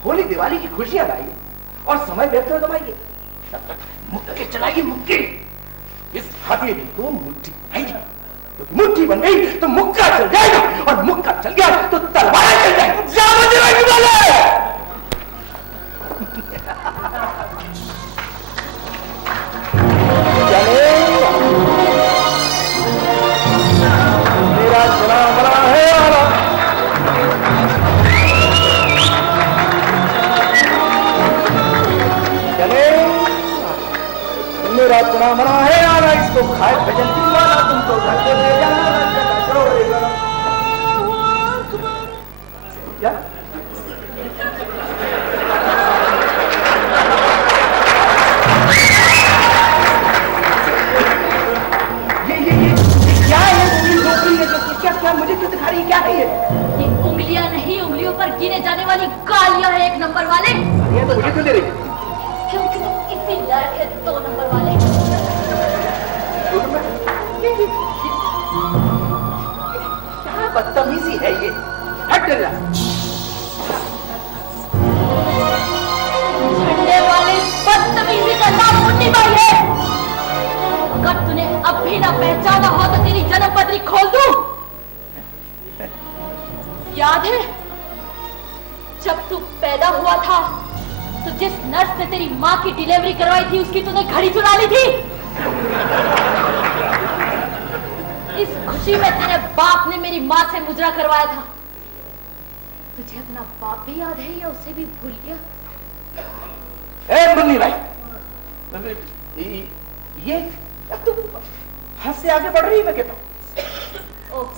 होली दिवाली की खुशियां लाइए और समय व्यर्थ न गवाइए। मुक्के चलाइए, मुक्के। इस हथेली को मुट्ठी बनाइए, क्योंकि मुट्ठी बन गई तो मुक्का चल जाएगा और मुक्का चल गया तो तलवार चल जाएगी। मेरा चना बना है आला, चले मेरा चना बना है आला, इसको खाए भजन वाला, तुमको घर को ले जाना छोड़ेगा क्या? क्या मुझे क्यों दिखा रही है? क्या है ये उंगलियां नहीं, उंगलियों पर गिने जाने वाली गालियां हैं 1 नंबर वाले। ये तो मुझे क्यों दे रही? क्योंकि तुम इसी लायक है 2 नंबर वाले। क्या बदतमीजी है ये? हट जा। झंडे वाले बदतमीजी का नाम मुन्नी भाई है। अगर तूने अब भी ना पहचाना हो तो तेरी जन्म पत्री खोल दूं। याद है जब तू पैदा हुआ था तो जिस नर्स ने तेरी माँ की डिलीवरी करवाई थी उसकी तूने घड़ी चुरा ली थी। इस खुशी में तेरे बाप ने मेरी माँ से मुजरा करवाया था। तुझे अपना बाप भी याद है या उसे भी भूल गया? ए मुन्नी भाई, ये तू हद से आगे बढ़ रही है। मैं कहता हूँ ओह,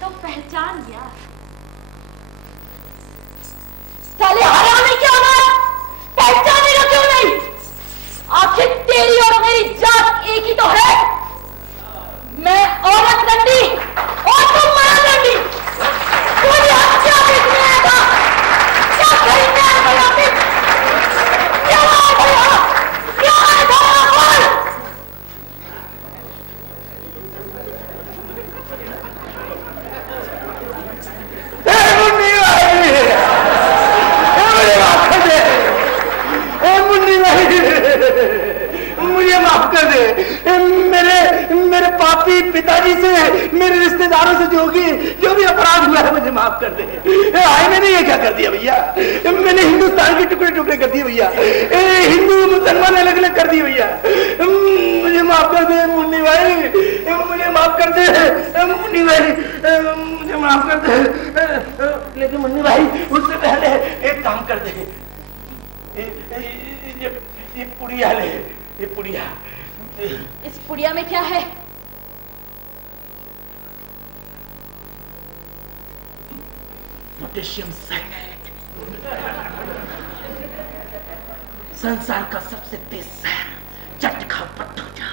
तो पहचान गया। साले हरामी क्या बात, पहचानेगा क्यों नहीं? आखिर तेरी और मेरी जात एक ही तो है। मैं औरत डंडी और तुम मर्द डंडी। कोई हत्या देखने आया था, क्या खरीदने आया था? यहाँ पे क्या आया था? यहाँ क्या आया था? मुझे माफ कर दे। मेरे पापी पिताजी से, मेरे रिश्तेदारों से जो भी अपराध हुआ है मुझे माफ कर दे। आए मैंने ये क्या कर दिया भैया? मैंने हिंदुस्तान के टुकड़े टुकड़े कर दिए भैया। हिंदू मुसलमान अलग अलग कर दिए भैया। मुझे माफ कर दे मुन्नी भाई, मुझे माफ कर दे मुन्नी भाई, मुझे माफ कर दे। लेकिन मुन्नी भाई उससे पहले एक काम कर दे। ये पुड़िया ले, ये पुड़िया। इस पुड़िया में क्या है? पोटेशियम साइनाइड, संसार का सबसे तेज जहर। चट खा पट हो जा।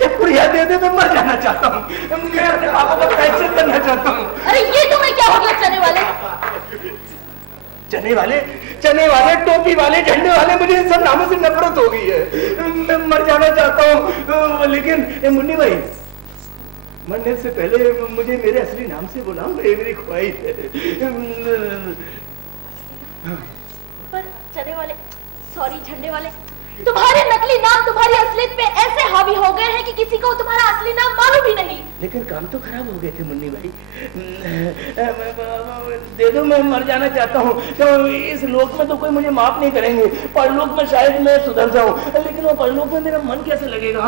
ये पुड़िया दे दे, मैं मर जाना चाहता हूँ। मैं अपने पापा को कैसे करना चाहता हूँ। अरे ये तुम्हें क्या हो गया? चने वाले, चने वाले, टोपी वाले, झंडे वाले, मुझे इन सब नामों से नफरत हो गई है। मैं मर जाना चाहता हूँ। लेकिन मुन्नी भाई, मरने से पहले मुझे मेरे असली नाम से बुलाओ, ये मेरी ख्वाहिश है। पर चने वाले, सॉरी झंडे वाले, तुम्हारे नकली नाम तुम्हारी असलियत पे ऐसे हावी हो गए हैं कि किसी को तुम्हारा असली नाम मालूम ही नहीं। लेकिन काम तो खराब हो गए थे मुन्नी भाई। दे दो, मैं मर जाना चाहता हूँ। तो इस लोक में तो कोई मुझे माफ नहीं करेंगे, परलोक में शायद मैं सुधर जाऊँ। लेकिन वो परलोक में मेरा मन कैसे लगेगा?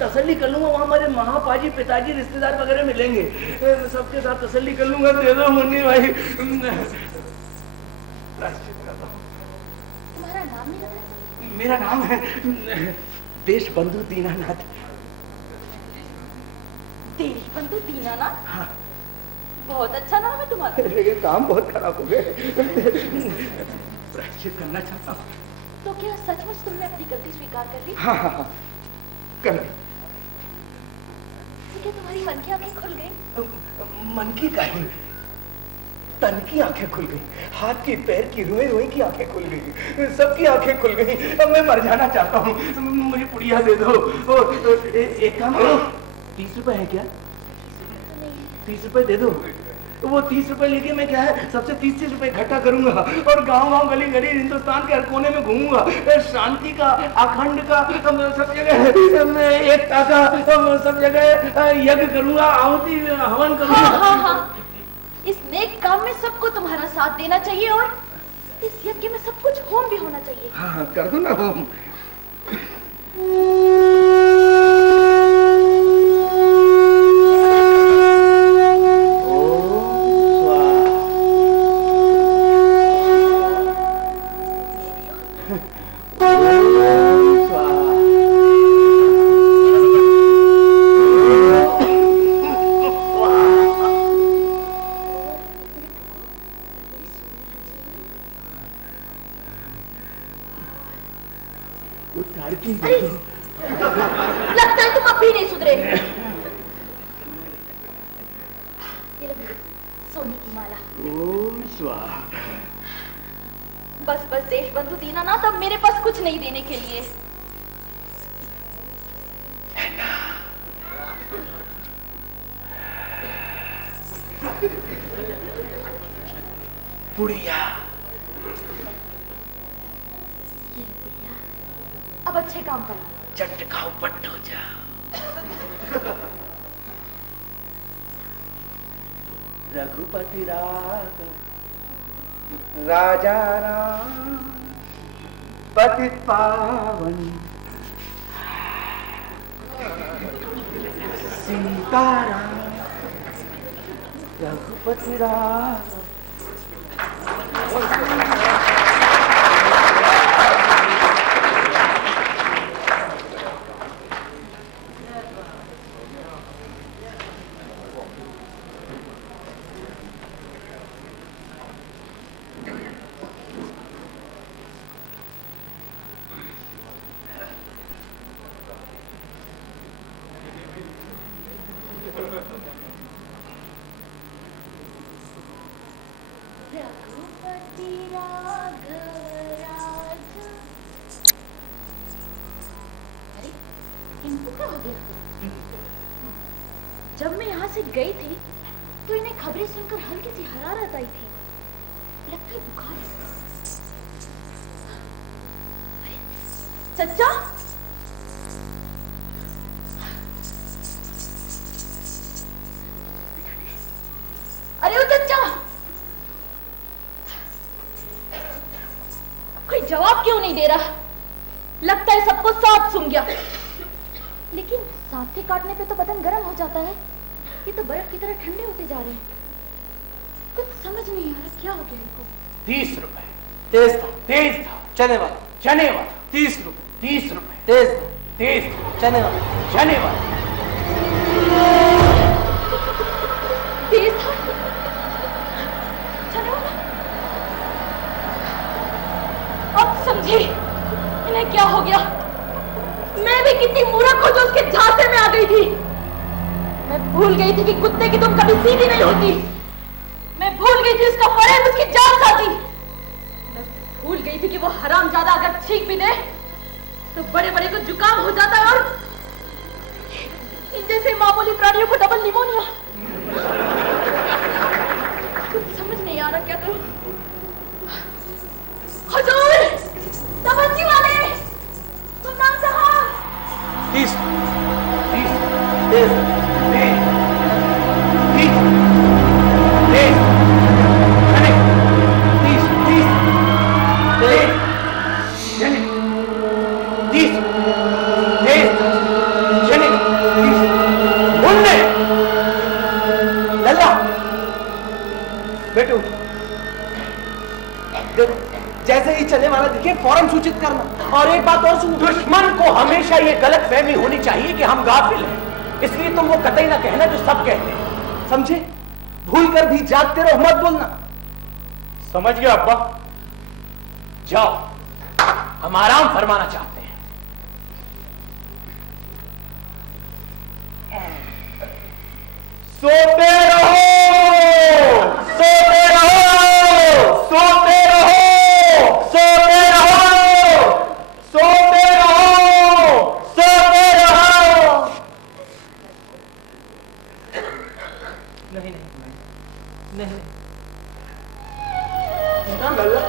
तसल्ली कर लूंगा, वहाँ हमारे महापाजी, पिताजी, रिश्तेदार वगैरह मिलेंगे, सबके साथ तसल्ली कर लूंगा। दे दो मुन्नी भाई। तुम्हारा नाम नहीं बताया? मेरा नाम है देश बंधु दीनानाथ। देश बंधु दीनानाथ? हाँ। बहुत अच्छा नाम है तुम्हारा। लेकिन काम बहुत खराब हो गए। प्रायश्चित करना चाहता हूँ। तो क्या सचमुच तुमने अपनी गलती स्वीकार कर ली? हाँ हाँ हाँ, कर ली। क्या तुम्हारी मन की आंखें खुल गई? मन की काहे, तन की आंखें खुल गई, हाथ की पैर की रोए रोए की आंखें खुल गई, सबकी आंखें खुल गई। अब मैं मर जाना चाहता हूँ, मुझे पुड़िया दे दो। एक काम करो, 30 रुपए है क्या? 30 रुपए दे दो। वो 30 रुपए लेके मैं क्या है सबसे 30 रुपए इकट्ठा करूंगा और गांव गली गली हिंदुस्तान के हर कोने में घूमूंगा। शांति का, अखंड का, सब जगह एकता का, सब जगह यज्ञ करूंगा, आहुति हवन करूंगा। हाँ। इस नेक काम में सबको तुम्हारा साथ देना चाहिए और इस यज्ञ में सब कुछ होम भी होना चाहिए। हाँ, कर दो ना होम। लगता है तुम अब भी नहीं सुधरे। ये लो, सोने की माला। ओम स्वाहा। बस देशबंधु दीना ना, तब मेरे पास कुछ नहीं देने के लिए। पुड़िया। ये लो पुड़िया, अब अच्छे काम करो। चट खाओ, पट्ट हो जाओ। रघुपति राघव राजा राम पतित पावन सीताराम रघुपति राघव। जब मैं यहाँ से गई थी तो इन्हें खबरें सुनकर हल्की सी हरारत आई थी, लगता है बुखार है। चचा, अरे ओ चचा, कोई जवाब क्यों नहीं दे रहा? लगता है सबको सांप सूंघ गया। लेकिन सांप के काटने पे तो बदन गर्म हो जाता है, ये तो बर्फ की तरह ठंडे होते जा रहे हैं। कुछ समझ नहीं आ रहा क्या हो गया इनको। 30 रुपए। तेज था। चने वाला 30 रुपए। 30 रुपए। तेज था। चने वाला तेज था, चने वाला। अब समझी इन्हें क्या हो गया। मैं भी कितनी मूर्ख हूं जो उसके झांसे में आ गई थी। मैं भूल गई थी कि कुत्ते की तुम कभी सीधी नहीं होती। मैं भूल गई थी उसका फरेब उसकी जान खाती। मैं भूल गई थी कि वो हरामजादा अगर छींक भी दे तो बड़े बड़े को जुकाम हो जाता है और इन जैसे मामूली प्राणियों को डबल निमोनिया। कुछ समझ नहीं आ रहा क्या करूं। हुजूर, तवज्जो वाले, सुल्तान साहब। 30 बेटू, देखो जैसे ही चने वाला दिखे फौरन सूचित करना। और एक बात और सुनो, दुश्मन को हमेशा ये गलत फहमी होनी चाहिए कि हम गाफिल हैं, इसलिए तुम वो कतई ना कहना जो सब कहते हैं, समझे? भूल कर भी जागते रहो, मत बोलना। समझ गया अब्बा। जाओ, हम आराम फरमाना चाहते हैं। सोते रहो, सोते रहो, सोते रहो, सोते रहो, सोते रहो, सोते रहो। नहीं नहीं नहीं ना लल्ला,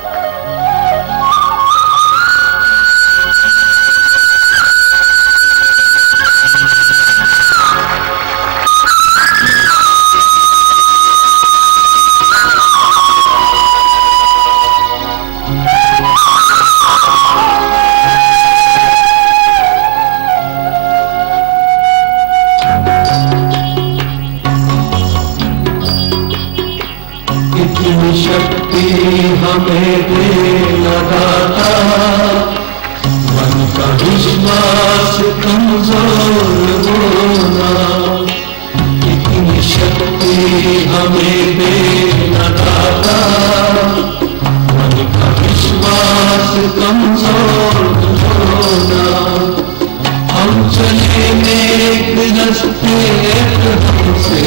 इतनी शक्ति हमें देना दाता, मन का विश्वास कमजोर होना। इतनी शक्ति हमें देना दाता, मन का विश्वास कमजोर होना। हम चले नेक रास्ते हमसे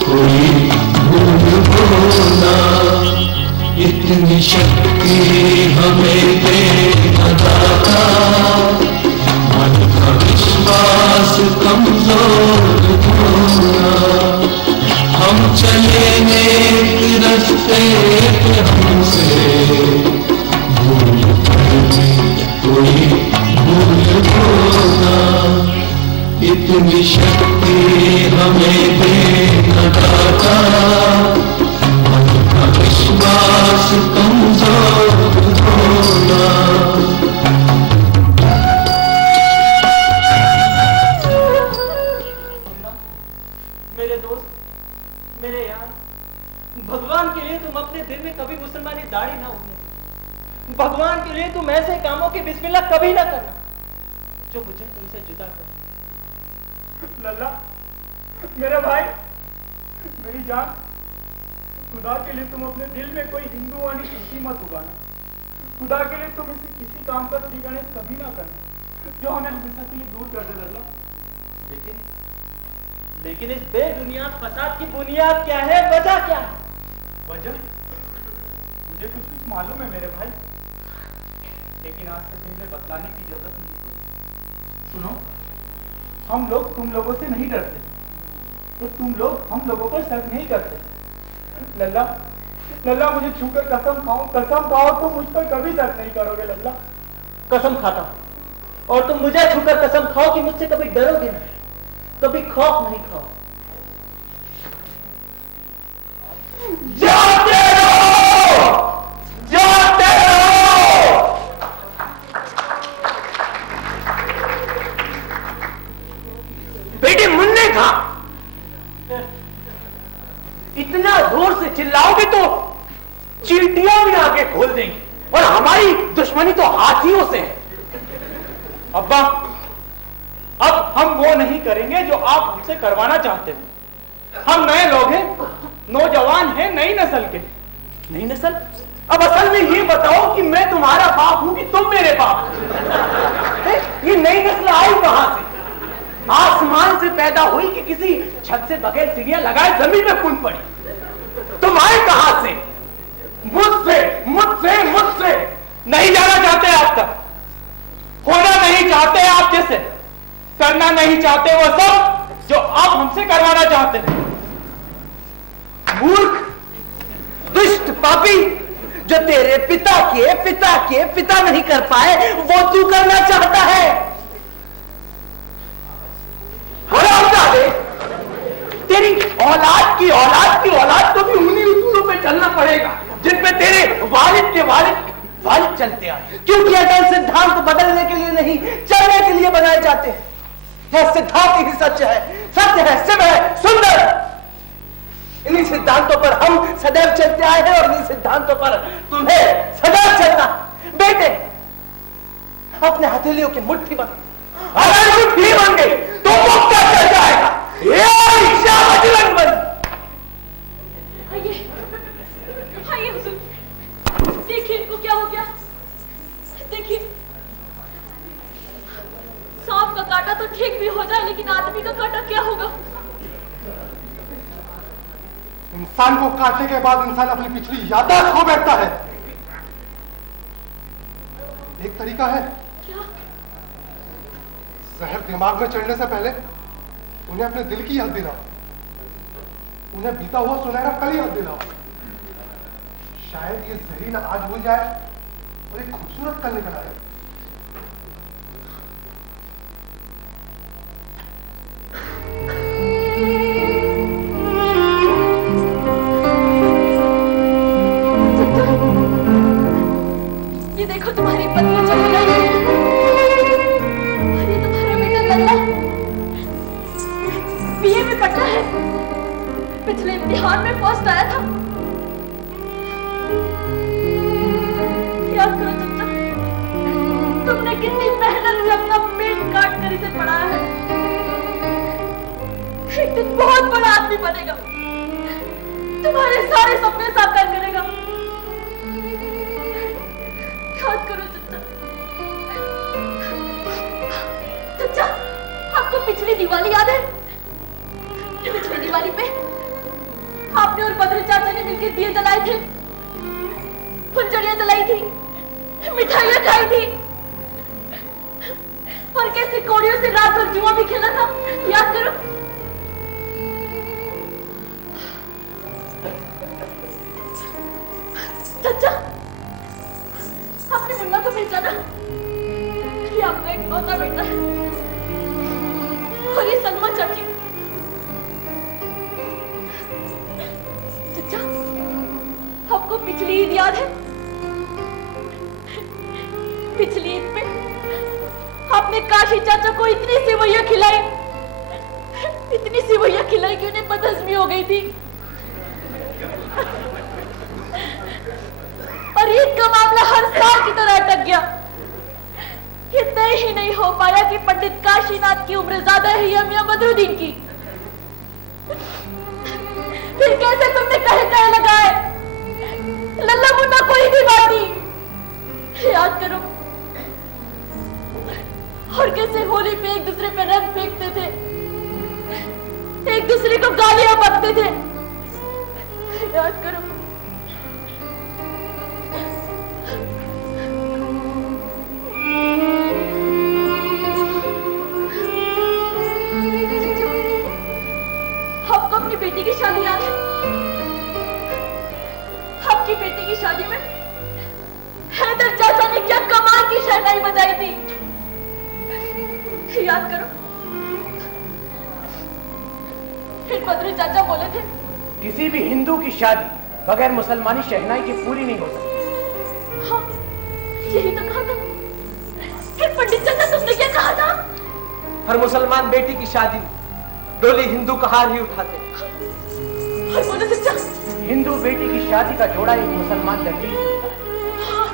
कोई भूल होना। इतनी शक्ति हमें देना दाता, मन का विश्वास कमजोर होना। हम चले नेक रास्ते हमसे भूल कोई भूल होना। इतनी शक्ति हमें देना दाता, मन का विश्वास कमजोर होना। मेरे दोस्त, मेरे यार, भगवान के लिए तुम अपने दिल में कभी मुसलमानी दाढ़ी ना उड़ने दो। भगवान के लिए तुम ऐसे कामों की बिस्मिल्लाह कभी ना करना जो मुझे तुमसे जुदा कर। लल्ला, मेरे भाई, मेरी जान, खुदा के लिए तुम अपने दिल में कोई हिंदू वाली खुशी मत उगाना। खुदा के लिए तुम इसे किसी काम का श्री गणेश कभी ना करना जो हमें हमेशा के लिए दूर कर दे। लल्ला, लेकिन इस बेबुनियाद फसाद की बुनियाद क्या है, वजह क्या है? वजह मुझे कुछ कुछ मालूम है मेरे भाई, लेकिन आज से पहले बतलाने की जरूरत नहीं पड़ी। सुनो, हम लोग तुम लोगों से नहीं डरते, तो तुम लोग हम लोगों पर शक नहीं करते। लल्ला, लल्ला, मुझे छूकर कसम खाओ, तुम मुझ पर कभी शक नहीं करोगे। लल्ला, कसम खाता हूं, और तुम मुझे छूकर कसम खाओ कि मुझसे कभी डरोगे नहीं, कभी खौफ नहीं खाओ। जाते रहो, जाते रहो। बेटे मुन्ने खा, इतना जोर से चिल्लाओगे तो चींटियां भी आके खोल देंगी, और हमारी दुश्मनी तो हाथियों से है। अब्बा, अब हम वो नहीं करेंगे जो आप हमसे करवाना चाहते हैं। हम नए लोग हैं, नौजवान हैं, नई नस्ल के। नई नस्ल? अब असल में ये बताओ कि मैं तुम्हारा बाप हूं कि तुम मेरे बाप? ये नई नस्ल आई कहां से? आसमान से पैदा हुई कि किसी छत से बगैर सीढ़ियां लगाए जमीन में कूद पड़ी? तुम आए कहां से? मुझसे मुझसे मुझसे नहीं जाना चाहते आप तक, होना नहीं चाहते आप जैसे, करना नहीं चाहते वो सब जो आप हमसे करवाना चाहते हैं। मूर्ख, दुष्ट, पापी, जो तेरे पिता के पिता नहीं कर पाए वो तू करना चाहता है। हरामजादे, तेरी औलाद की औलाद को भी उन्हीं उसूलों पे चलना पड़ेगा जिन पे तेरे वालिद के वालिद चलते आए। क्योंकि अटल सिद्धांत को बदलने के लिए नहीं, चलने के लिए बनाए जाते हैं। यह सिद्धांत ही सच है, सत्य है, शिव है, सुंदर। इन्हीं सिद्धांतों पर हम सदैव चलते आए हैं, और इन्हीं सिद्धांतों पर तुम्हें सदैव चलना। बेटे, अपने हथेलियों की मुट्ठी बन, अगर मुट्ठी बन गई तो मुक्का चल जाएगा। बजरंग बली। आइए हुजूर, देखिए इनको क्या हो गया। देखिए, सांप का काटा तो ठीक भी हो जाए, लेकिन आदमी का काटा क्या होगा? इंसान को काटने के बाद इंसान अपनी पिछली याददाश्त खो बैठता है। एक तरीका है, क्या? जहर दिमाग में चढ़ने से पहले उन्हें अपने दिल की याद दिलाओ, उन्हें बीता हुआ सुनहरा कल याद दिलाओ। शायद ये जहरीन आज भूल जाए और एक खूबसूरत कल निकल आए। ये देखो तुम्हारी पत्नी जमुना, और ये तुम्हारा बेटा लल्ला बीए में पढ़ता है, पिछले इम्तिहान में फर्स्ट आया था। याद करो चचा, तुमने कितनी मेहनत से अपना पेट काट कर इसे पढ़ाया है। एक दिन बहुत बड़ा आदमी बनेगा, तुम्हारे सारे सपने साकार करेगा। याद करो चचा। चचा, आपको पिछली दिवाली याद है? पिछली दिवाली पे आपने और बद्री चाचा ने मिलकर दिए जलाए थे, फुलझड़ियां जलाई थी, मिठाइयां खाई थी, और कैसे कौड़ियों से रात भर जुआ भी खेला था। याद करो। चचा, आपने मुन्ना को पहचाना? ये आपका इकलौता बेटा है। और ये सलमा चाची। चचा, आपको पिछली ईद याद है? पिछली ईद पे आपने काशी चाचा को इतनी सेवैयां खिलाई कि उन्हें बदहजमी हो गई थी। और ईद का मामला हर साल की तरह अटक गया। ये तय ही नहीं हो पाया कि पंडित काशीनाथ की उम्र ज्यादा है या मियां बदरुद्दीन की। फिर कैसे तुमने कहे लगाए, लल्ला मुन्ना कोई भी बात नहीं। याद करो। और कैसे होली पे एक दूसरे पे रंग फेंकते थे, एक दूसरे को गालियां बकते थे। याद करो। आपको अपनी बेटी की शादी याद है? आपकी बेटी की शादी में हैदर चाचा ने क्या कमाल की शहनाई बजाई थी। याद करो। फिर बद्री चाचा बोले थे, किसी भी हिंदू की शादी बगैर मुसलमानी शहनाई के पूरी नहीं हो सकती। हाँ, यही तो कहा था। फिर पंडित चाचा तुमने क्या कहा था? हर मुसलमान बेटी की शादी में डोली हिंदू का हार ही उठाते। और बोले चाचा, हिंदू बेटी की शादी का जोड़ा एक मुसलमान लड़की से होता है। हाँ,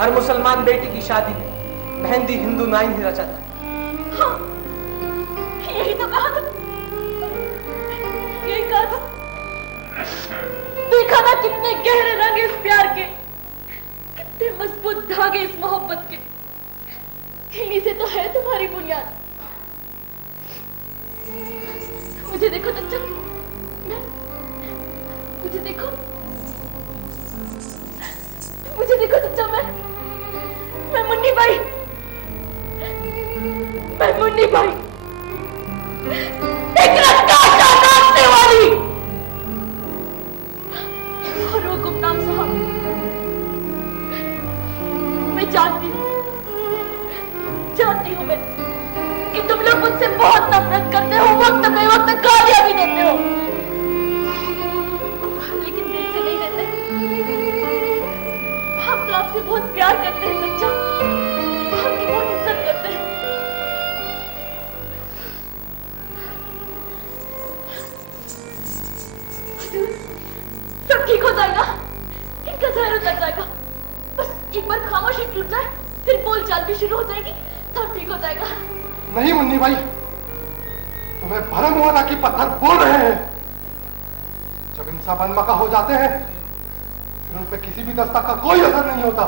हर मुसलमान बेटी की शादी में मेहंदी हिंदू नाइन ही रचाता है। हाँ, यही तो कहा था। यही कहा था। देखा ना कितने गहरे रंग इस प्यार के, कितने मजबूत धागे इस मोहब्बत के। इन्हीं से तो है तुम्हारी बुनियाद। मुझे देखो चचा, मुझे देखो, मुझे देखो चचा, मैं मुन्नी बाई, मैं मुन्नी बाई, एक रत्ता नाचने वाली। और वो गुमनाम साहब, मैं जानती हूँ मैं कि तुम लोग मुझसे बहुत नफरत करते हो, वक्त बेवक्त गालियां भी देते हो, लेकिन दिल से नहीं देते। हम तो आपसे बहुत प्यार करते हैं चचा, आपकी बहुत इज्जत करते हैं। सब ठीक हो जाएगा, इनका जहर उतर जाएगा। बस एक बार खामोशी टूट जाए, फिर बोलचाल भी शुरू हो जाएगी, सब ठीक हो जाएगा। नहीं मुन्नी भाई, तुम्हें भरम हुआ था कि पत्थर बोल रहे हैं। जब इंसान मनमका हो जाते हैं फिर उन पे किसी भी दस्तक का कोई असर नहीं होता,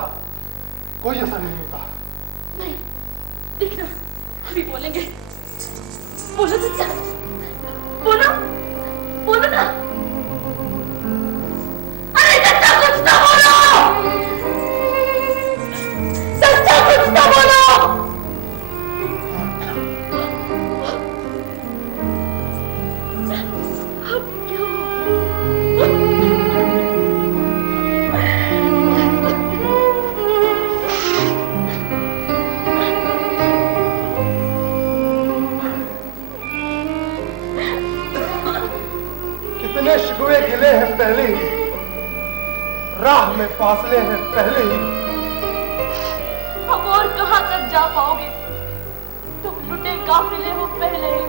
कोई असर नहीं होता। नहीं, देखना अभी बोलेंगे। बोलो सच्चा, बोलो बोलो ना, अरे सच्चा कुछ तो बोलो, सच्चा कुछ तो बोलो। अब क्यों? कितने शिकवे गिले हैं पहले ही, राह में फासले हैं पहले ही। अब और कहां तक जा पाओगे, तुम लुटे काफिले हो पहले ही।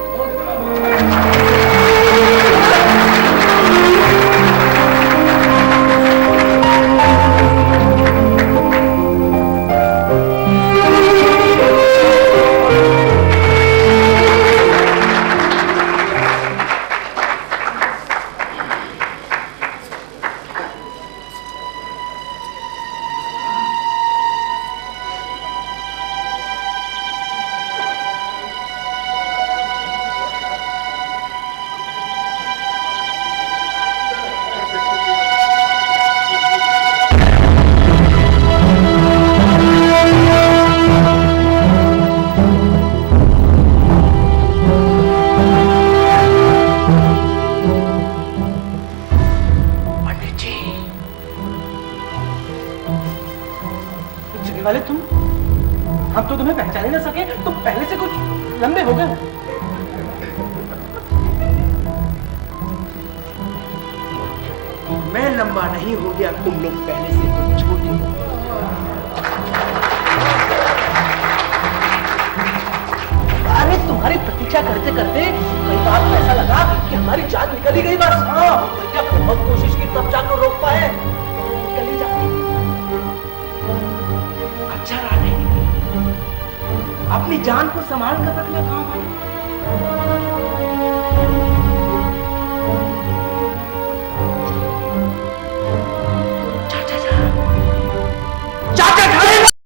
वाले तुम, हम तो तुम्हें पहचान ही ना सके, तुम पहले से कुछ लंबे हो गए। मैं लंबा नहीं हो गया, तुम लोग पहले से कुछ छोटे हो गए। अरे तुम्हारी प्रतीक्षा करते करते कई बार तो ऐसा लगा कि हमारी जान निकल ही गई बस। हाँ भैया बहुत कोशिश की तब जाकर रोक पाए, निकल ही जाती। अच्छा रहा नहीं, अपनी जान को संभाल कर रखना काम है।